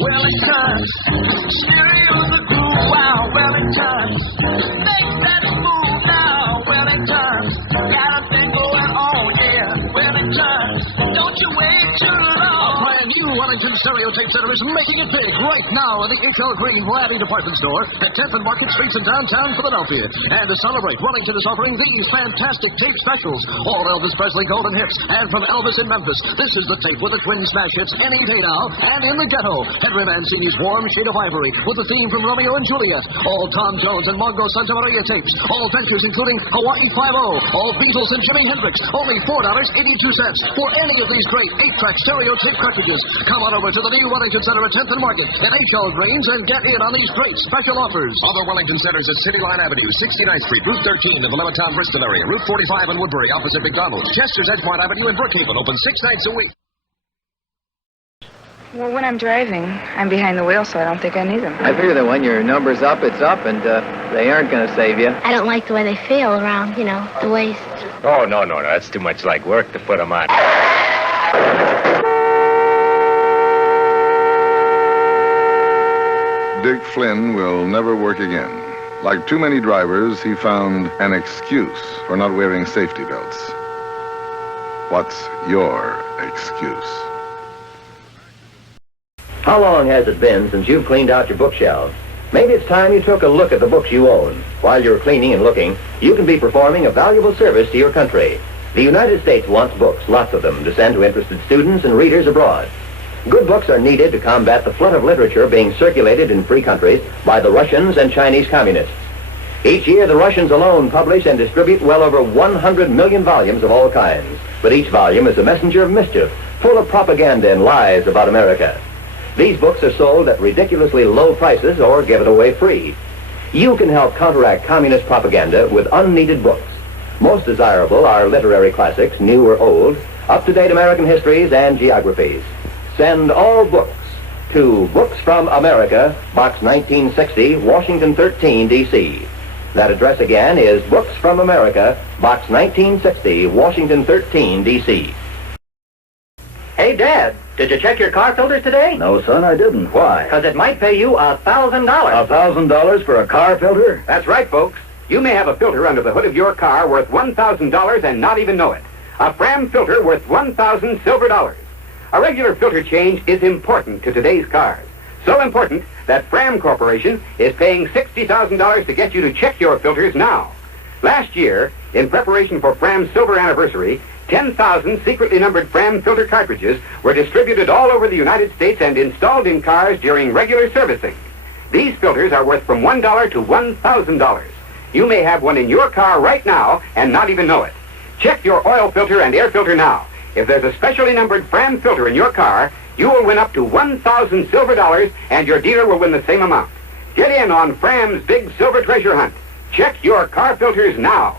Wellington, stereo the groove, wow, Wellington, make that move now, Wellington, got a thing going on, yeah, Wellington, don't you wait too long. A brand new Wellington Stereo Tape Center is making it big right now in the H.L. Green Variety Department Store at 10th and Market Streets in downtown Philadelphia. And to celebrate, Wellington is offering these fantastic tape specials, all Elvis Presley golden hits, and from Elvis in Memphis, this is the tape with the twin smash hits, Any Day Now, and In the Ghetto, Henry Mancini's Warm Shade of Ivory, with the theme from Romeo and Juliet, all Tom Jones and Mongo Santa Maria tapes, all ventures including Hawaii 5-0, all Beatles and Jimi Hendrix, only $4.82 for any of these great 8-track stereo tape cartridges. Come on over to the new Wellington Center at 10th and Market at H.L. Greens and get in on these great special offers. Other Wellington Centers at City Line Avenue, 69th Street, Route 13 in the Levittown, Bristol area, Route 45 in Woodbury, opposite McDonald's, Chester's Edgemont Avenue in Brookhaven, open 6 nights a week. Well, when I'm driving, I'm behind the wheel, so I don't think I need them. I figure that when your number's up, it's up, and they aren't going to save you. I don't like the way they feel around, the waist. Oh, no. That's too much like work to put them on. Dick Flynn will never work again. Like too many drivers, he found an excuse for not wearing safety belts. What's your excuse? How long has it been since you've cleaned out your bookshelves? Maybe it's time you took a look at the books you own. While you're cleaning and looking, you can be performing a valuable service to your country. The United States wants books, lots of them, to send to interested students and readers abroad. Good books are needed to combat the flood of literature being circulated in free countries by the Russians and Chinese communists. Each year, the Russians alone publish and distribute well over 100 million volumes of all kinds. But each volume is a messenger of mischief, full of propaganda and lies about America. These books are sold at ridiculously low prices or given away free. You can help counteract communist propaganda with unneeded books. Most desirable are literary classics, new or old, up-to-date American histories and geographies. Send all books to Books from America, Box 1960, Washington 13, D.C. That address again is Books from America, Box 1960, Washington 13, D.C. Hey, Dad, did you check your car filters today? No, son, I didn't. Why? Because it might pay you $1,000. $1,000 for a car filter? That's right, folks. You may have a filter under the hood of your car worth $1,000 and not even know it. A FRAM filter worth 1,000 silver dollars. A regular filter change is important to today's cars. So important that FRAM Corporation is paying $60,000 to get you to check your filters now. Last year, in preparation for FRAM's silver anniversary, 10,000 secretly numbered FRAM filter cartridges were distributed all over the United States and installed in cars during regular servicing. These filters are worth from $1 to $1,000. You may have one in your car right now and not even know it. Check your oil filter and air filter now. If there's a specially numbered FRAM filter in your car, you will win up to 1,000 silver dollars, and your dealer will win the same amount. Get in on FRAM's big silver treasure hunt. Check your car filters now.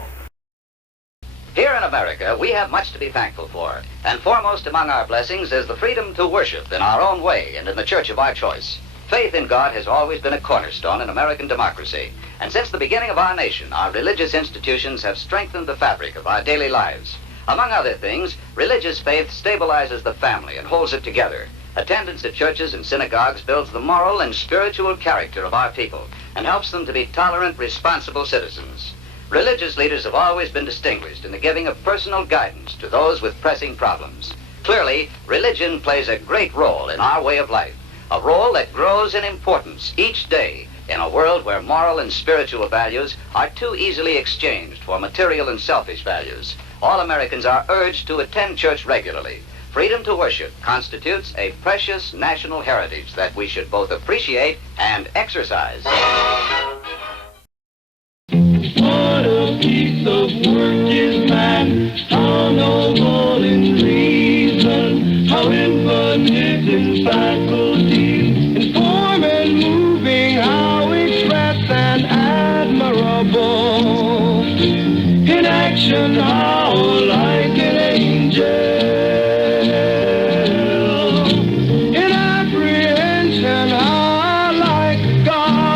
Here in America, we have much to be thankful for, and foremost among our blessings is the freedom to worship in our own way and in the church of our choice. Faith in God has always been a cornerstone in American democracy, and since the beginning of our nation, our religious institutions have strengthened the fabric of our daily lives. Among other things, religious faith stabilizes the family and holds it together. Attendance at churches and synagogues builds the moral and spiritual character of our people and helps them to be tolerant, responsible citizens. Religious leaders have always been distinguished in the giving of personal guidance to those with pressing problems. Clearly, religion plays a great role in our way of life, a role that grows in importance each day in a world where moral and spiritual values are too easily exchanged for material and selfish values. All Americans are urged to attend church regularly. Freedom to worship constitutes a precious national heritage that we should both appreciate and exercise. What a piece of work is man, how noble in reason, how infinite in faculties, in form and moving, how express and admirable, in action how like an angel, in apprehension how like God.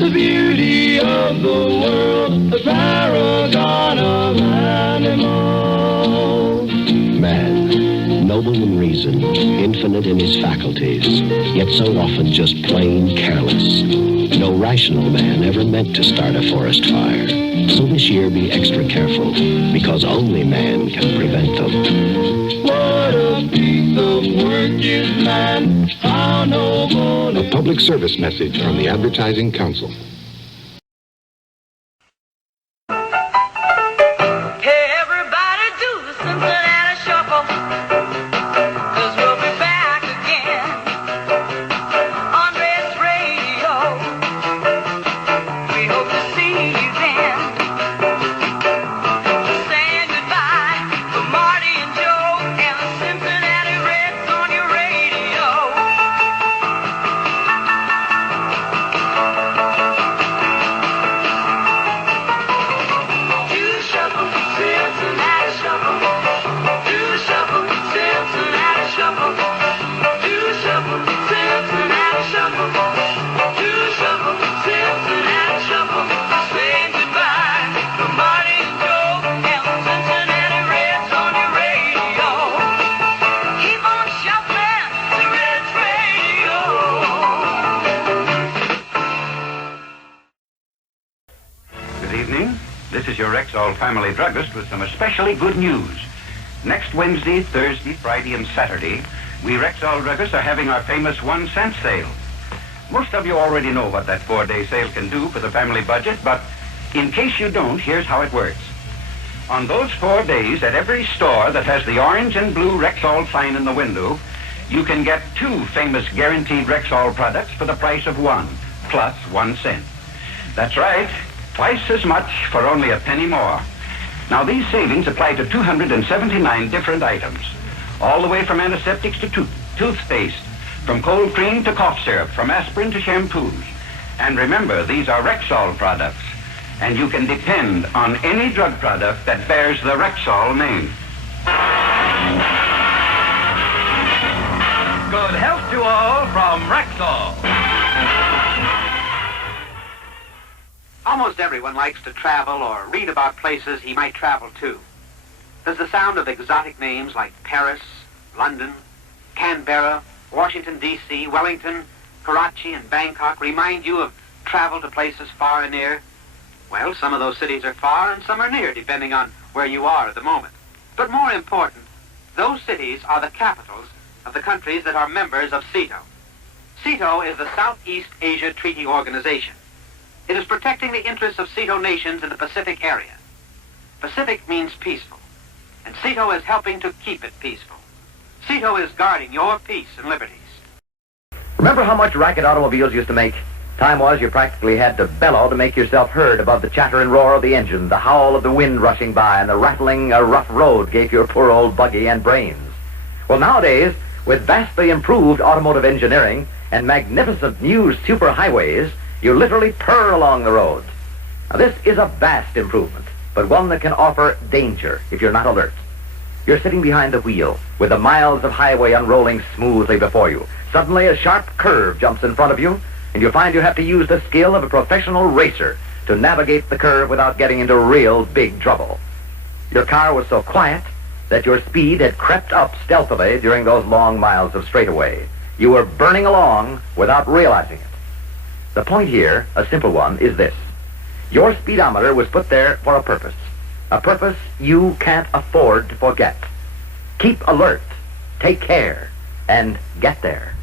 The beauty of the world noble in reason, infinite in his faculties, yet so often just plain careless. No rational man ever meant to start a forest fire. So this year be extra careful, because only man can prevent them. What a piece of work is man, how noble. A public service message from the Advertising Council. Hey, everybody do the Cincinnati Shuffle, 'cause we'll be back again on Red's Radio. We hope to see you then. Saying goodbye for Marty and Joe and the Cincinnati Reds on your radio. Do the shuffle, Cincinnati Shuffle. Do the shuffle, Cincinnati Shuffle. Do the shuffle, Cincinnati Shuffle. Do the shuffle, Cincinnati Shuffle. Saying goodbye to Marty and Joe and the Cincinnati Reds on your radio. Keep on shuffling the Reds Radio. Good evening. This is your Rexall family druggist with some especially good news. Next Wednesday, Thursday, Friday, and Saturday, we Rexall druggists are having our famous 1 cent sale. Most of you already know what that 4-day sale can do for the family budget, but in case you don't, here's how it works. On those 4 days, at every store that has the orange and blue Rexall sign in the window, you can get 2 famous guaranteed Rexall products for the price of 1, plus 1 cent. That's right, twice as much for only a penny more. Now, these savings apply to 279 different items, all the way from antiseptics to toothpaste, from cold cream to cough syrup, from aspirin to shampoos. And remember, these are Rexall products, and you can depend on any drug product that bears the Rexall name. Good health to all from Rexall. Almost everyone likes to travel or read about places he might travel to. Does the sound of exotic names like Paris, London, Canberra, Washington, D.C., Wellington, Karachi, and Bangkok remind you of travel to places far and near? Well, some of those cities are far and some are near, depending on where you are at the moment. But more important, those cities are the capitals of the countries that are members of SEATO. SEATO is the Southeast Asia Treaty Organization. It is protecting the interests of SEATO nations in the Pacific area. Pacific means peaceful, and SEATO is helping to keep it peaceful. SEATO is guarding your peace and liberties. Remember how much racket automobiles used to make? Time was you practically had to bellow to make yourself heard above the chatter and roar of the engine, the howl of the wind rushing by, and the rattling a rough road gave your poor old buggy and brains. Well, nowadays, with vastly improved automotive engineering and magnificent new superhighways, you literally purr along the roads. Now, this is a vast improvement, but one that can offer danger if you're not alert. You're sitting behind the wheel with the miles of highway unrolling smoothly before you. Suddenly, a sharp curve jumps in front of you, and you find you have to use the skill of a professional racer to navigate the curve without getting into real big trouble. Your car was so quiet that your speed had crept up stealthily during those long miles of straightaway. You were burning along without realizing it. The point here, a simple one, is this. Your speedometer was put there for a purpose you can't afford to forget. Keep alert, take care, and get there.